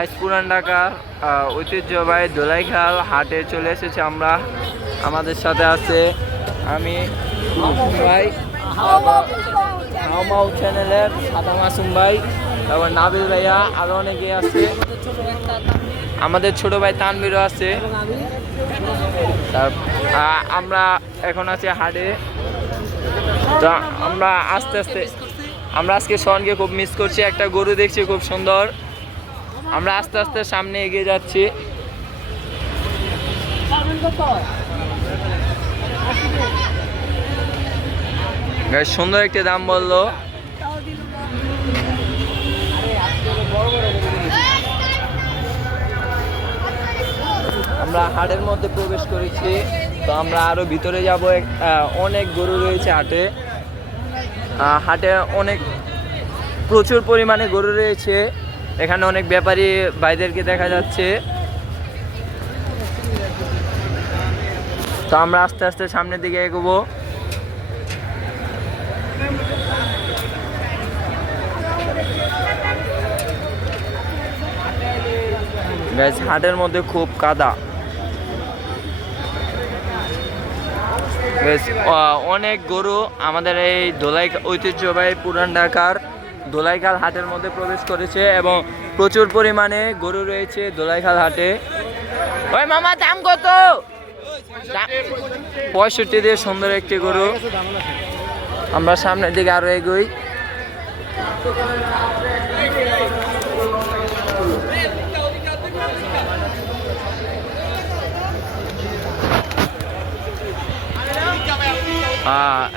Guys পুরান ঢাকার ঐতিহ্যবাহী ধোলাইখাল হাটে চলে এসেছি আমরা। আমাদের সাথে আছে আমি ভাই, হাউমাউ চ্যানেলের সাদা মাসুম ভাই, তারপর নাবিল ভাইয়া, আরও অনেকে আছে। আমাদের ছোট ভাই তানভীরও আছে। আমরা এখন আছি হাটে। তো আমরা আস্তে আস্তে আমরা আজকে শনকে খুব মিস করছি। একটা গরু দেখছি খুব সুন্দর। আমরা আস্তে আস্তে সামনে এগিয়ে যাচ্ছি। সুন্দর একটি দাম বললো। আমরা হাটের মধ্যে প্রবেশ করেছি। তো আমরা আরো ভিতরে যাব। অনেক গরু রয়েছে হাটে। হাটে প্রচুর পরিমাণে গরু রয়েছে। এখানে অনেক ব্যাপারী ভাইদেরকে দেখা যাচ্ছে। তো আমরা আস্তে আস্তে সামনের দিকে এগোবো। হাটের মধ্যে খুব কাদা। অনেক গরু আমাদের এই ঐতিহ্যবাহী পুরান ঢাকার ধোলাইখাল হাটের মধ্যে প্রবেশ করেছে এবং প্রচুর পরিমাণে গরু রয়েছে ধোলাইখাল হাটে। ওই মামা দাম কত? 65 দিয়ে সুন্দর একটি গরু। আমরা সামনের দিকে আরো এগোই।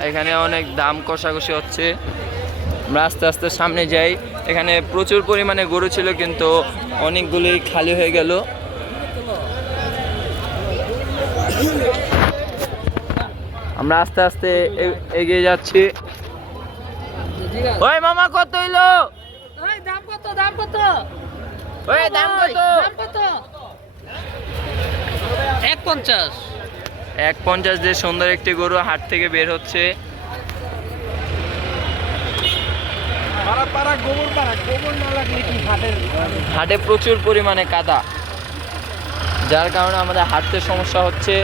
এখানে অনেক দাম কষাকষি হচ্ছে। আমরা আস্তে আস্তে সামনে যাই। এখানে প্রচুর পরিমাণে গরু ছিল, কিন্তু অনেকগুলি খালি হয়ে গেল। আমরা আস্তে আস্তে এগিয়ে যাচ্ছি। ওই মামা কত হইলো? দাম কত? দাম কত? ওই দাম কত? 150। 150 দিয়ে সুন্দর একটি গরু হাট থেকে বের হচ্ছে। হাটে প্রচুর পরিমাণে কাদা, যার কারণে আমাদের হাঁটতে সমস্যা হচ্ছে।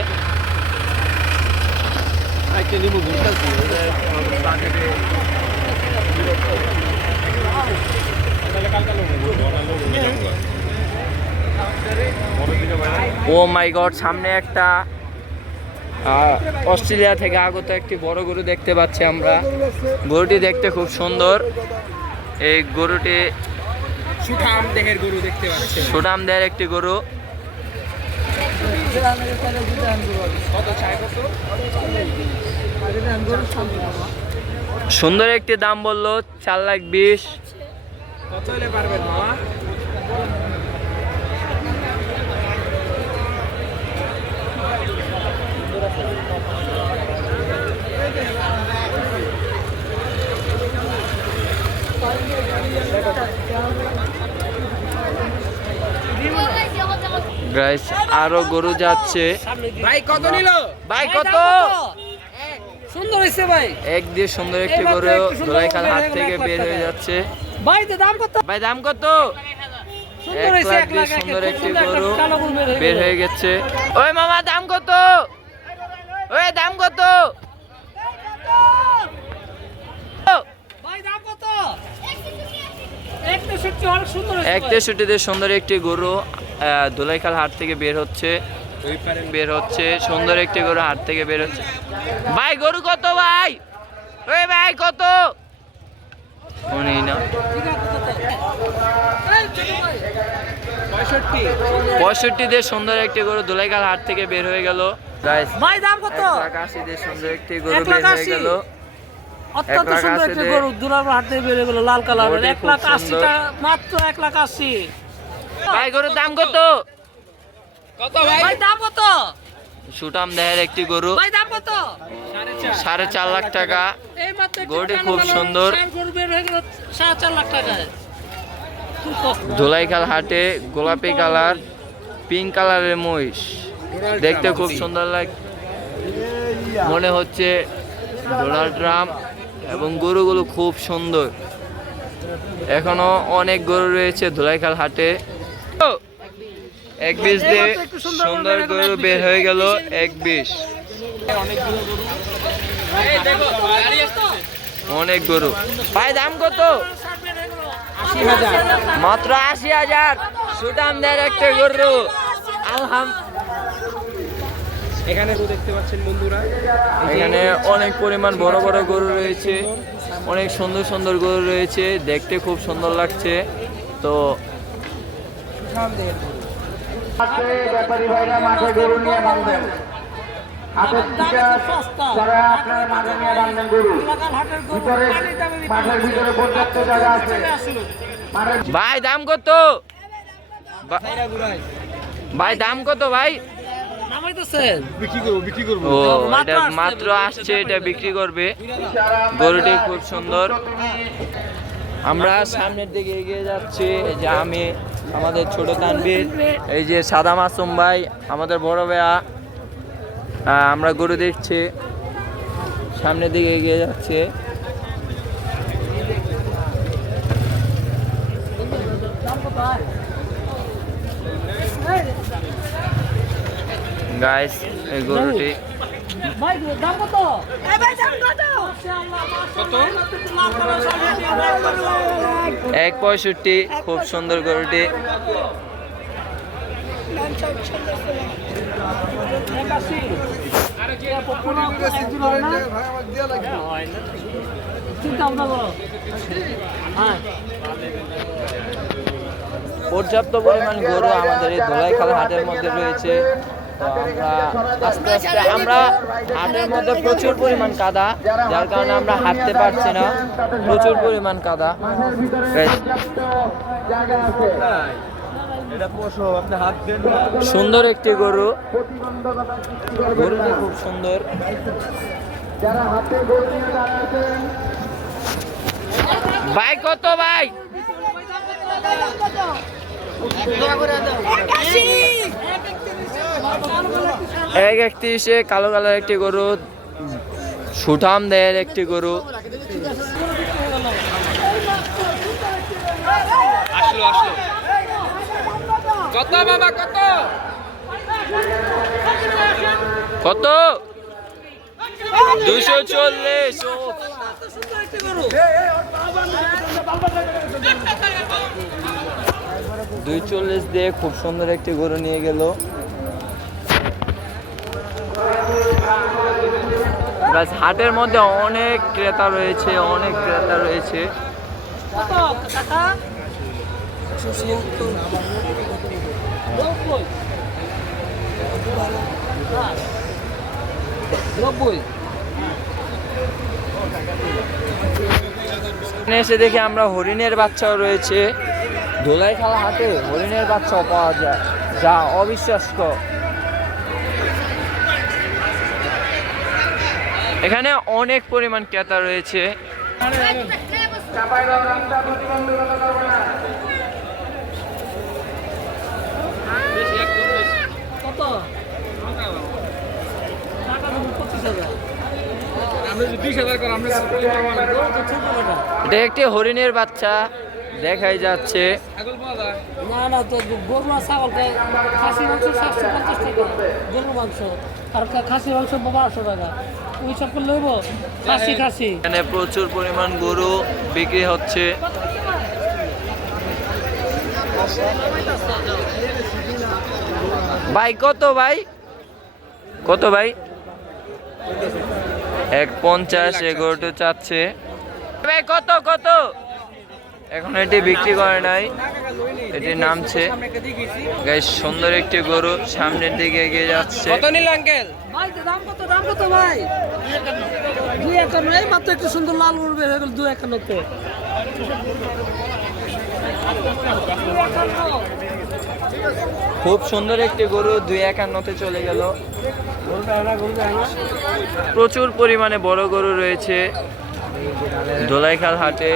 ও মাই গড, সামনে একটা অস্ট্রেলিয়া থেকে আগত একটি বড় গরু দেখতে পাচ্ছি আমরা। গরুটি দেখতে খুব সুন্দর। এই গরুটি সুঠাম দেহের গরু দেখতে পাচ্ছি। সুঠাম দেহের একটি গরু। সুন্দর একটি দাম বললো 4,20,000। কত হলে পারবেন মামা? গাইস আরো গরু যাচ্ছে। ভাই কত নিল? ভাই কত? সুন্দর হইছে ভাই। এক দিয়ে সুন্দর একটি গরু ধোলাইখাল হাট থেকে বের হয়ে যাচ্ছে। ভাই দাম কত? ভাই দাম কত? সুন্দর হইছে। 1 লাখ দিয়ে সুন্দর একটি গরু বের হয়ে গেছে। ওই মামা দাম কত? ওই দাম কত? ভাই দাম কত? 163 দিয়ে সুন্দর একটি গরু ধোলাইখাল হাট থেকে বের হচ্ছে। সুন্দর একটি গরু হাট থেকে বের হচ্ছে। ভাই গরু কত ভাই? ওই ভাই কত? শুনি না। 65 দিয়ে সুন্দর একটি গরু ধোলাইখাল হাট থেকে বের হয়ে গেল। ভাই দাম কত? 1,80,000 দিয়ে সুন্দর একটি গরু বের হয়ে গেল। অত্যন্ত সুন্দর একটি গরু ধোলাইখাল হাট থেকে বের হয়ে গেল, লাল কালারের। 1,80,000 টাকা মাত্র। 1,80,000। ভাই গরুর দাম কত? কত ভাই দাম কত? সুঠাম দেহের একটি গরু। ভাই দাম কত? 4.5 লাখ টাকা। এই মাত্র গরুটি খুব সুন্দর। গরু বের হয়ে গেল 4.5 লাখ টাকায়। ধোলাইখাল হাটে গোলাপি কালার, পিঙ্ক কালারের মহিষ দেখতে খুব সুন্দর লাগে। মনে হচ্ছে ডোনাল্ড ট্রাম্প। এবং গরুগুলো খুব সুন্দর। এখনো অনেক গরু রয়েছে ধোলাইখাল হাটে। 1.20 দিয়ে সুন্দর গরু বের হয়ে গেল 1.20। অনেক গরু ভাই, দাম কত? মাত্র 80,000। সুদাম দেয় একটা গরু। এখানে তো দেখতে পাচ্ছেন বন্ধুরা, এখানে অনেক পরিমাণ বড় বড় গরু রয়েছে, অনেক সুন্দর সুন্দর গরু রয়েছে, দেখতে খুব সুন্দর লাগছে। তো ব্যাপারী ভাইরা মাঠে গরু নিয়ে বাঁধবেন, হাতের টিকা যারা আপনারা মাঠে নিয়ে বাঁধবেন গরু। ভিতরে মাঠের ভিতরে পর্যাপ্ত জায়গা আছে। ভাই দাম কত? ভাই দাম কত ভাই? ও এটা মাত্র আসছে, এটা বিক্রি করবে। গরুটি খুব সুন্দর। আমরা সামনের দিকে এগিয়ে যাচ্ছি। এই যে আমি, আমাদের ছোট তানভীর, এই যে সাদা মাসুম ভাই, আমাদের বড় ভাইয়া, আমরা গরু দেখছি, সামনের দিকে এগিয়ে যাচ্ছে। গাইস, এই গরুটি 1.65। খুব সুন্দর গরুটি। পর্যাপ্ত পরিমাণ গরু আমাদের এই ধোলাইখাল হাটের মধ্যে রয়েছে। তো আমরা আস্তে আস্তে, আমরা হাটের মধ্যে প্রচুর পরিমাণ কাদা, যার কারণে আমরা হাঁটতে পারছি না, প্রচুর পরিমাণ কাদা। সুন্দর একটি গরু, গরুটি খুব সুন্দর। ভাই কত ভাই? 1.31 কালো কালার একটি গরু, সুঠাম দেয়ের একটি গরু। আসলো কত বাবা, কত কত? 240। 240 দিয়ে খুব সুন্দর একটি গরু নিয়ে গেল। হাটের মধ্যে অনেক ক্রেতা রয়েছে, অনেক ক্রেতা রয়েছে। এসে দেখি আমরা হরিণের বাচ্চাও রয়েছে। ধোলাইখাল হাটে হরিণের বাচ্চাও পাওয়া যায়, যা অবিশ্বাস্য। এখানে অনেক পরিমাণ ক্রেতা রয়েছে। এটা একটি হরিণের বাচ্চা দেখাই যাচ্ছে। না না, তো গরু আর ছাগলকে খাসি মাংস 750 টাকা, গরুর মাংস আর খাসি মাংস 1200 টাকা। ওই সব করলে হইব? খাসি এখানে প্রচুর পরিমাণ গরু বিক্রি হচ্ছে। ভাই কত ভাই? কত ভাই? 1.50 এগোটো চাচ্ছে ভাই। কত কত? এখন এটি বিক্রি করে নাই, এটি নামছে। গাইস, সুন্দর একটি গরু সামনের দিকে এগিয়ে যাচ্ছে। কত নিল আঙ্কেল? ভাই দাম কত? দাম কত ভাই? 251। এই মাত্র একটু সুন্দর লাল গরু বের হয়ে গেল 251 তে। খুব সুন্দর একটি গরু 251 চলে গেল। প্রচুর পরিমাণে বড় গরু রয়েছে ধোলাইখাল হাটে।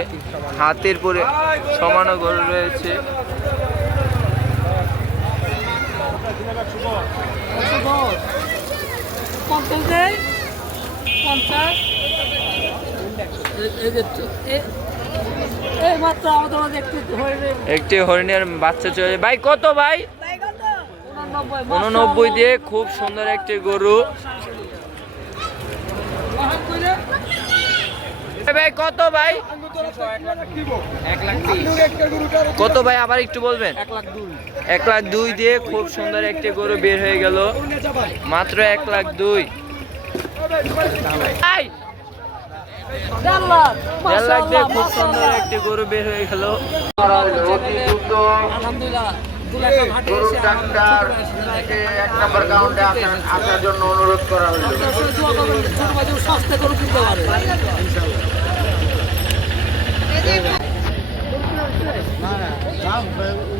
হাতির পরে সমানও গরু রয়েছে। এই মাত্র আমাদের মাঝে একটি হরিণের বাচ্চা চলে। ভাই কত ভাই? 89 দিয়ে খুব সুন্দর একটি গরু। ভাই কত ভাই? 1,02,000 কত ভাই আবার একটু বলবেন? 1,02,000 দিয়ে খুব সুন্দর একটি গরু বের হয়ে গেল, মাত্র 1,02,000। ভাই 1,50,000 দিয়ে খুব সুন্দর একটি গরু বের হয়ে গেল। আলহামদুলিল্লাহ গরুর ডাক্তার থেকে 1 নম্বর কাউন্টে আসার জন্য অনুরোধ করা হলো। সস্তা করে কিনতে পারে।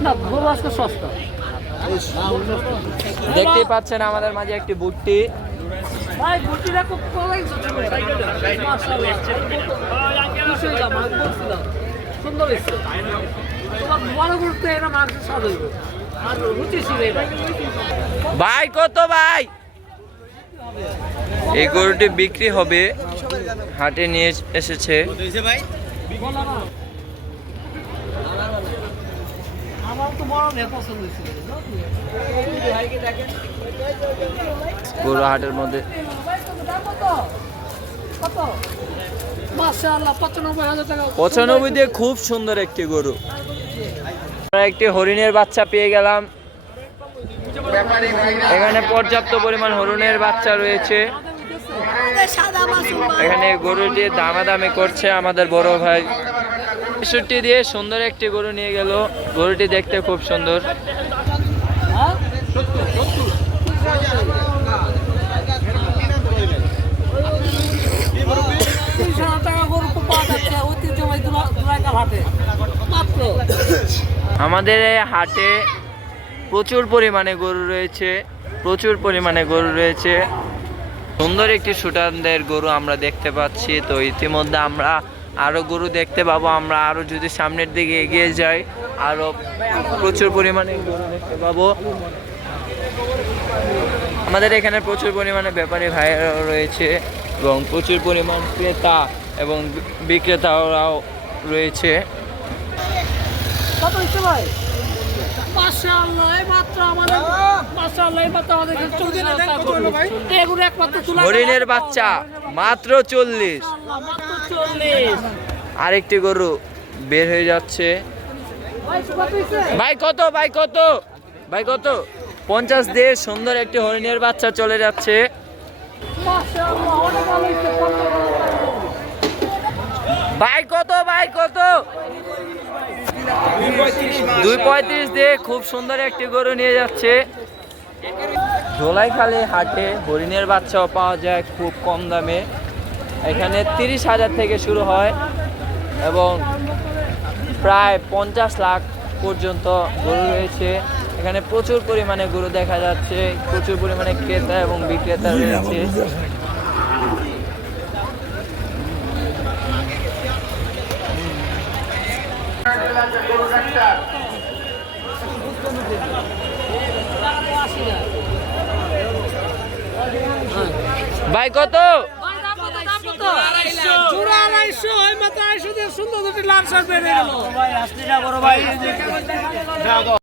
না গরু আজকে সস্তা। দেখতেই পাচ্ছেন আমাদের মাঝে একটি বুট্টি। ভাই গুটিটা খুব কলাই সুন্দর হয়েছে। তোমার বড় করতে এটা মাংস স্বাদ হইব আর রুচি ছিল এটা। ভাই কত ভাই? এই গরুটি বিক্রি হবে, হাটে নিয়ে এসেছে। বলো না আমার তো বড় নেই পছন্দ হয়েছিল। গরু হাটের মধ্যে কত? মাশাআল্লাহ 95,000 টাকা। 95 দিয়ে খুব সুন্দর একটি গরু। আমরা একটি হরিণের বাচ্চা পেয়ে গেলাম। এখানে পর্যাপ্ত পরিমাণ হরিণের বাচ্চা রয়েছে। এখানে গরুটি দামাদামি করছে আমাদের বড় ভাই। 65 দিয়ে সুন্দর একটি গরু নিয়ে গেল। গরুটি দেখতে খুব সুন্দর। হ্যাঁ? আমাদের এই হাটে প্রচুর পরিমাণে গরু রয়েছে, সুন্দর একটি সুঠামদের গরু আমরা দেখতে পাচ্ছি। তো ইতিমধ্যে আমরা আরো গরু দেখতে পাবো। আমরা আরো যদি সামনের দিকে এগিয়ে যাই আরো প্রচুর পরিমাণে গরু দেখতে পাবো। আমাদের এখানে প্রচুর পরিমাণে ব্যাপারী ভাইয়েরাও রয়েছে এবং প্রচুর পরিমাণ ক্রেতা এবং বিক্রেতারাও রয়েছে। কত হচ্ছে ভাই? মাশাআল্লাহ এই মাত্র আমাদের মাশাআল্লাহ এই মাত্র আমাদের কাছে 40,000 টাকা করলো ভাই। এগুলো একমাত্র তুলা হরিণের বাচ্চা মাত্র 40। মাত্র 40। আরেকটি গরু বের হয়ে যাচ্ছে। ভাই কত হইছে? ভাই কত? ভাই কত? ভাই কত? 50 দিয়ে সুন্দর একটি হরিণের বাচ্চা চলে যাচ্ছে। মাশাআল্লাহ অনেক ভালো হইছে। ভাই কত? ভাই কত? 235 দিয়ে খুব সুন্দর একটি গরু নিয়ে যাচ্ছে। ধোলাইখালী হাটে হরিণের বাচ্চাও পাওয়া যায় খুব কম দামে। এখানে 30,000 থেকে শুরু হয় এবং প্রায় 50 লাখ পর্যন্ত গরু রয়েছে। এখানে প্রচুর পরিমাণে গরু দেখা যাচ্ছে, প্রচুর পরিমাণে ক্রেতা এবং বিক্রেতা রয়েছে। গরুর ডাক্তার ভাই কত? ভাই দাম কত? দাম কত? 2,250 এই মাত্র 250 দিয়ে সুন্দর দুটি লাল শার্ট বের হয়ে গেল। ভাই আসলে না বড় ভাই।